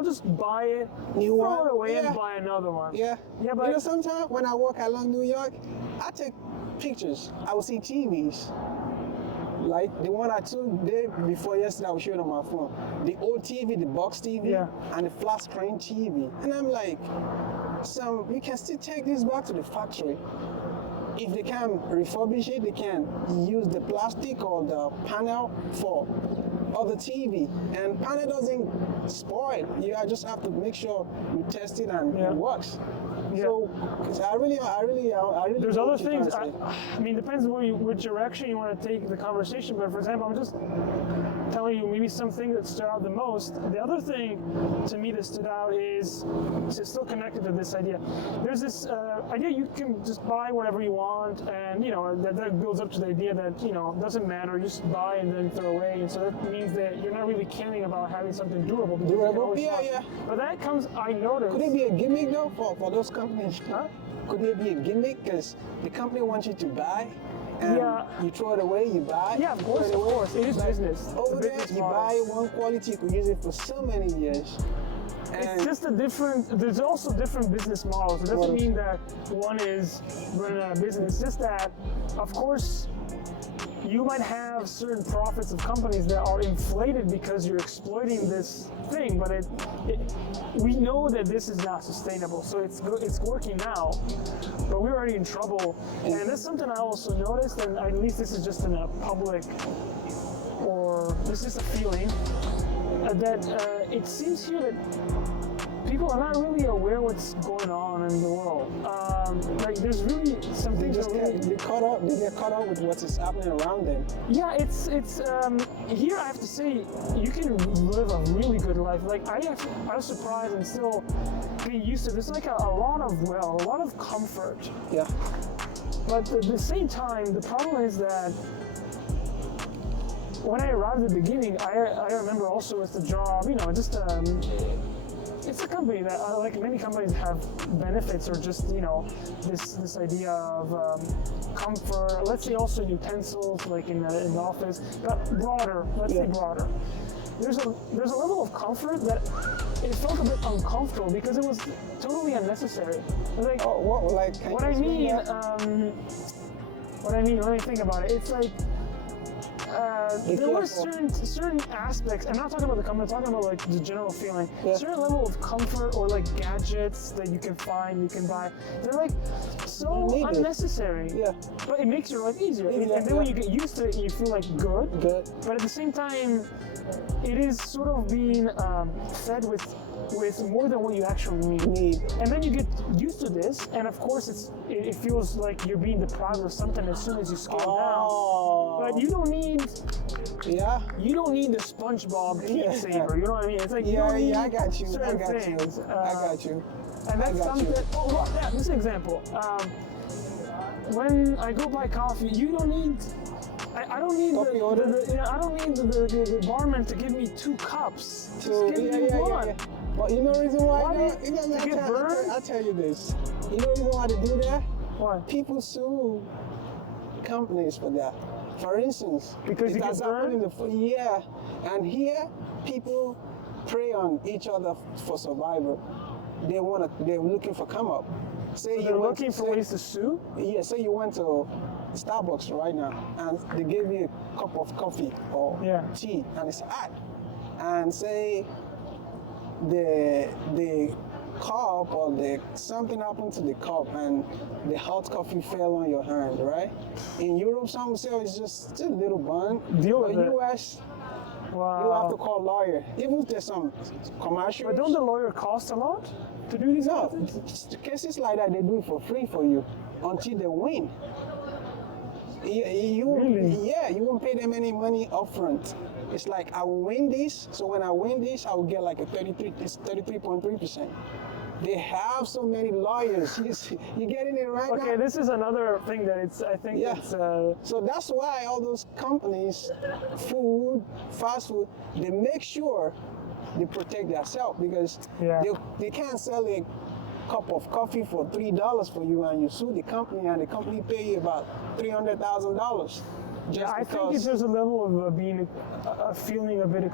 I'll just buy it, New throw one? it away, Yeah. and buy another one. Yeah. Yeah, but you know, sometimes when I walk along New York, I take pictures. I will see TVs. Like the one I took day before yesterday, I was showing on my phone. The old TV, the box TV, Yeah. and the flat screen TV. And I'm like, we can still take this back to the factory. If they can refurbish it, they can use the plastic or the panel for other TV. And panel doesn't spoil. You just have to make sure you test it and Yeah. it works. Yeah. So I really. There's know other what you're things. trying to say. I mean, depends which direction you want to take the conversation. But for example, I'm just telling you maybe something that stood out the most. The other thing to me that stood out is still connected to this idea. There's this idea you can just buy whatever you want, and you know that builds up to the idea that it doesn't matter, you just buy and then throw away, and so that means that you're not really caring about having something durable. because you can Durable? always Yeah, buy. yeah. But that comes, I noticed. Could it be a gimmick though for those companies? Huh? Could it be a gimmick because the company wants you to buy, and Yeah. you throw it away, you buy. Yeah, of course, throw of it away. course. It is Like, business. It's a Over there, business you model. buy one quality, you could use it for so many years. It's And just a different, there's also different business models. It doesn't mean that one is running out of business. It's just that, of course, you might have certain profits of companies that are inflated because you're exploiting this thing, but we know that this is not sustainable. So it's working now, but we're already in trouble. And that's something I also noticed, and at least this is just in a public, or this is a feeling, that it seems here that people are not really aware what's going on in the world. Like there's really some they things just that really, they get caught up with what is happening around them. yeah, it's here I have to say you can live a really good life. Like I was surprised and still getting used to. There's like a lot of comfort. Yeah. But at the same time, the problem is that when I arrived at the beginning, I remember also with the job, just it's a company that, like many companies, have benefits or just this idea of comfort. Let's say also utensils, like in the office, but broader. Let's say broader. There's a level of comfort that it felt a bit uncomfortable because it was totally unnecessary. Like, Oh, what like? Can what you I explain mean, that? let me think about it. It's like there were certain aspects. I'm not talking about the company. I'm talking about like the general feeling. Yeah. Certain level of comfort or like gadgets that you can buy. They're like so Needed. unnecessary. Yeah. But it makes your life easier. Yeah, And then when you get used to it, you feel like good. Good. But at the same time, it is sort of being fed with more than what you actually need. And then you get used to this, and of course it feels like you're being deprived of something as soon as you scale down. But you don't need the SpongeBob heat saver. You know what I mean? It's like you don't need I got you. certain things. I got you. And that's something. This example. When I go buy coffee, you don't need. I don't need Coffee order? I don't need the barman to give me 2 cups. Just give me one. Well, you know the reason why? I'll tell you this. You know the reason why they do that? Why? People sue companies for that. For instance, Because it you has get burned? happened and here people prey on each other for survival. They're looking for come up. So they're looking for ways to sue? Yeah, say you went to Starbucks right now and they gave you a cup of coffee or tea and it's hot. And say the cup or something happened to the cup and the hot coffee fell on your hand, right? In Europe, some say it's just a little burn. Deal with but it. US, Wow. you have to call a lawyer. Even if there's some commercials. But don't the lawyer cost a lot to do these No, things? cases like that, they do it for free for you until they win. Really? Yeah, you won't pay them any money upfront. It's like, I will win this, so when I win this, I will get like a 33.3%. They have so many lawyers. You're getting it right now? Okay, this is another thing that I think it's... So that's why all those companies, fast food, they make sure they protect themselves because they can't sell a cup of coffee for $3 for you and you sue the company and the company pay you about $300,000. just I think because. there's a level of being feeling a bit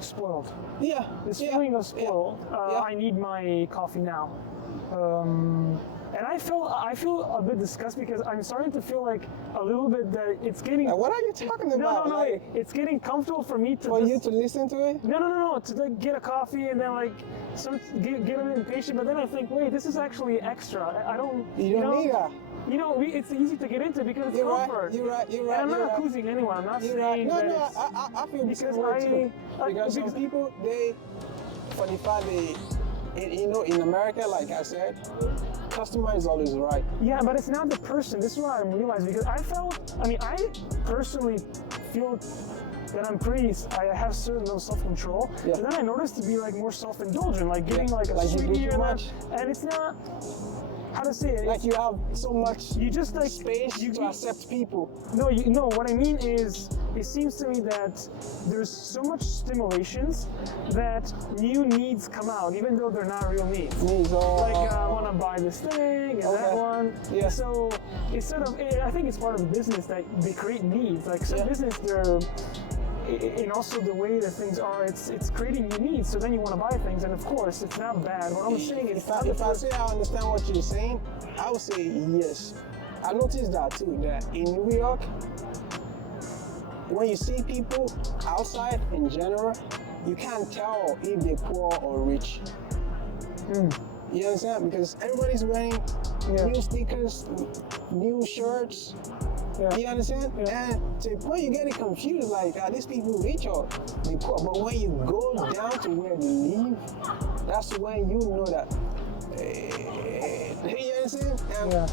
spoiled. Yeah. This yeah, feeling of spoiled. yeah. I need my coffee now. And I feel a bit disgusted because I'm starting to feel like a little bit that it's getting. What are you talking No, about? no, Like, it's getting comfortable for me to. for you just- to listen to it? No, to like, get a coffee and then like get a bit impatient. But then I think, wait, this is actually extra. I don't. You don't need that. You know, it's easy to get into because it's You're right. comfort. You're right. You're And right. I'm you're not right. accusing anyone. I'm not You're saying right. No, that no, it's, I feel the because same way too. Because because- some people, they, for the fact in America, like I said, customer is always right. Yeah, but it's not the person. This is what I'm realizing because I personally feel that I have certain self-control. Yeah. And then I noticed to be like more self-indulgent, like getting Yeah. like a Like you sweet do here too and much. that. And it's not, how to say it? Like you have so much You just like space you to accept people. No, what I mean is, it seems to me that there's so much stimulations that new needs come out, even though they're not real needs. Needs all. Like I want to buy this thing and that Okay. one. Yeah. So it's sort of, I think it's part of the business that they create needs. Like some Yeah. business, and also the way that things are, it's creating new needs. So then you want to buy things, and of course, it's not bad. What I'm saying is, If I say I understand what you're saying, I would say yes. I noticed that too, that in New York, when you see people outside in general, you can't tell if they're poor or rich. You understand? Because everybody's wearing Yeah. new sneakers, new shirts. Yeah. You understand? Yeah. And to the point you get it confused, like, are these people rich or they poor? But when you go down to where they live, that's when you know that. You understand? And Yeah.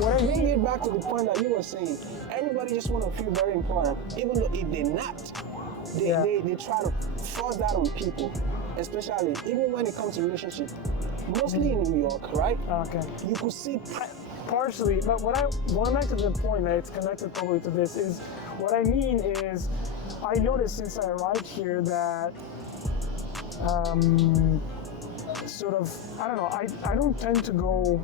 when I bring it back to the point that you were saying, everybody just want to feel very important, even though if they're not, Yeah. they try to force that on people, especially even when it comes to relationship. Mostly in New York, right? Okay. You could see. Partially, but going back to the point that it's connected probably to this is, what I mean is, I noticed since I arrived here that sort of, I don't know, I don't tend to go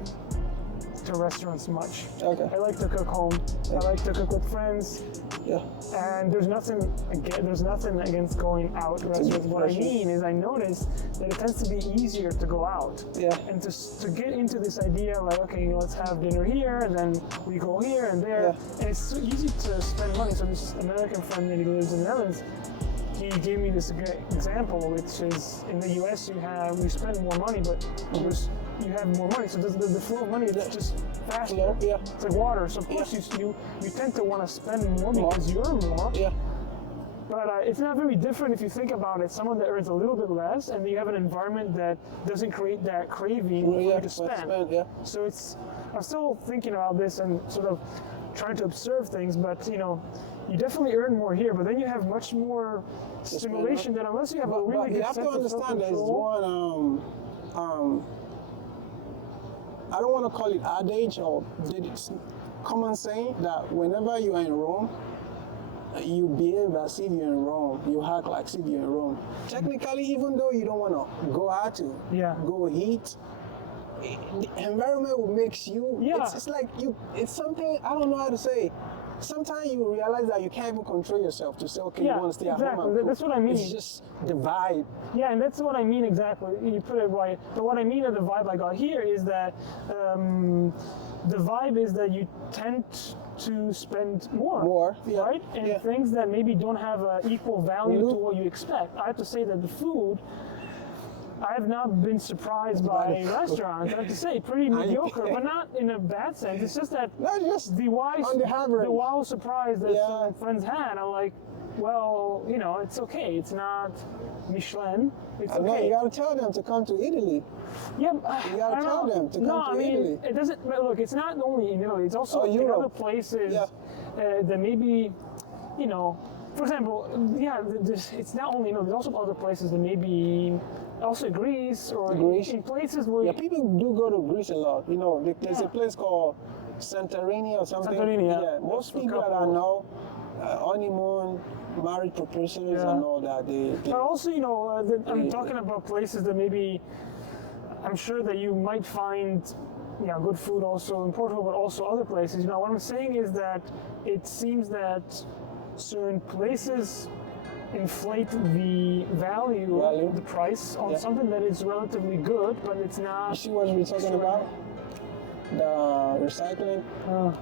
to restaurants much. Okay. I like to cook home. I like to cook with friends, Yeah. and there's nothing against going out to restaurants. What I mean is, I noticed that it tends to be easier to go out. Yeah. And to get into this idea, like, okay, let's have dinner here, and then we go here and there, Yeah. and it's so easy to spend money. So this American friend that he lives in the Netherlands, he gave me this great example, which is in the U.S. you spend more money, but you have more money, so the flow of money is just faster. Flow, yeah. It's like water, so of Yeah. course you tend to want to spend more because you earn more. Yeah. But it's not very different if you think about it. Someone that earns a little bit less, and you have an environment that doesn't create that craving for you to spend. Yeah. So I'm still thinking about this and sort of trying to observe things, but you definitely earn more here, but then you have much more stimulation that unless you have a really But good you have sense to of understand there's self-control. one I don't want to call it adage or common saying that whenever you are in Rome, you behave as if you're in Rome. You act like as if you're in Rome. Technically, even though you don't want to go out to go eat, the environment will make you. Yeah. It's like it's something I don't know how to say. Sometimes you realize that you can't even control yourself to say, okay, you want to stay at home. exactly. And cook. That's what I mean. It's just the vibe. Yeah, and that's what I mean exactly. You put it right. But what I mean of the vibe I got here is that the vibe is that you tend to spend more, yeah, right? And yeah. things that maybe don't have equal value to what you expect. I have to say that the food, I have not been surprised by restaurants. I have to say, pretty mediocre, but not in a bad sense. It's just that Not just the on the average. wow surprise that Yeah. some friends had. I'm like, well, it's okay. It's not Michelin. It's No, okay. you gotta tell them to come to Italy. Yeah, You gotta tell them to come no, to I mean, Italy. it doesn't. But look, it's not only in Italy. It's also in Europe. other places Yeah. that maybe, for example, it's not only there's also other places that maybe also Greece or Greece. in places where Yeah, people do go to Greece a lot. There's a place called Santorini or something. Santorini, yeah. Most For people that I couples. know, honeymoon, married proposals Yeah. and all that. But also, I'm talking about places that maybe I'm sure that you might find good food also in Portugal, but also other places. You know, what I'm saying is that it seems that certain places inflate the value, the price on something that is relatively good, but it's not. You see what we're talking about? The recycling,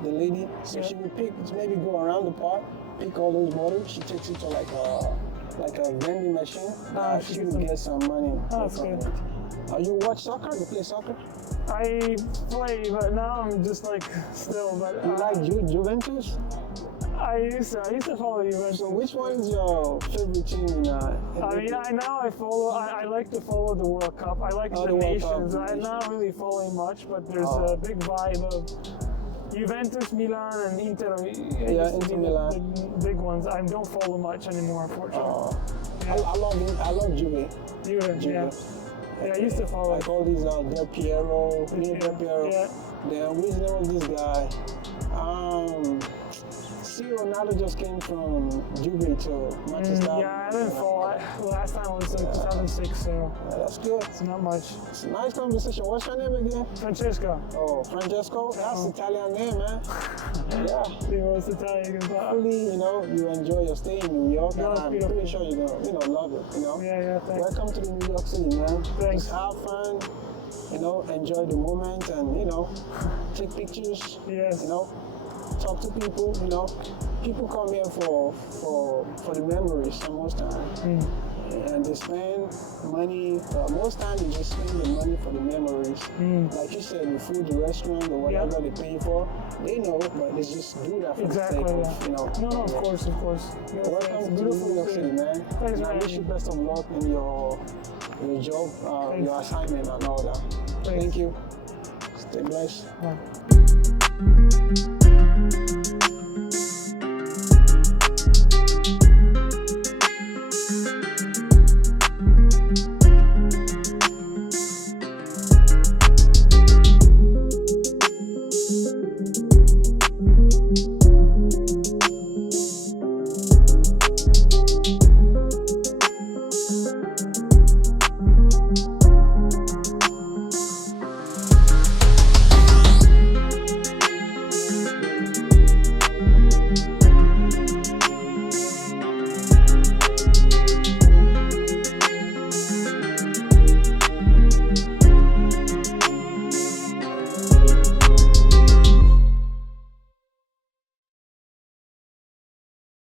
the lady. So she would maybe go around the park, pick all those bottles. She takes it to like a vending machine. She would get some money. That's good. You watch soccer? You play soccer? I play, but now I'm just like still. But You like Juventus? I used to follow Juventus. So which one is your favorite team in I mean, I like to follow the World Cup. I like the nations. I'm not really following much, but there's a big vibe of Juventus, Milan, and Inter. Inter Milan. The big ones. I don't follow much anymore, unfortunately. I love Juve. Juve. Yeah, I used to follow. Like all these Del Piero, Del Piero. Yeah. Then which name was this guy? See, Ronaldo just came from Juve to Manchester. Yeah, I didn't follow. Last time was 2006, so that's good. It's not much. It's a nice conversation. What's your name again? Francesco. Oh, Francesco. That's Italian name, man. Yeah. He was Italian. Hopefully, you enjoy your stay in New York, and I'm pretty sure you're gonna, love it. Yeah. Thanks. Welcome to the New York City, man. Thanks. Just have fun. Enjoy the moment, and take pictures. Yes. Talk to people. People come here for the memories most times, and they spend money. Most times they just spend the money for the memories. Like you said, the food, the restaurant, or whatever they pay for. They know, but they just do that for the sake of, No, of course. Welcome to New York City, man. Thanks, and I wish you best of luck in your job, your assignment, and all that. Thank you. Stay blessed. Bye.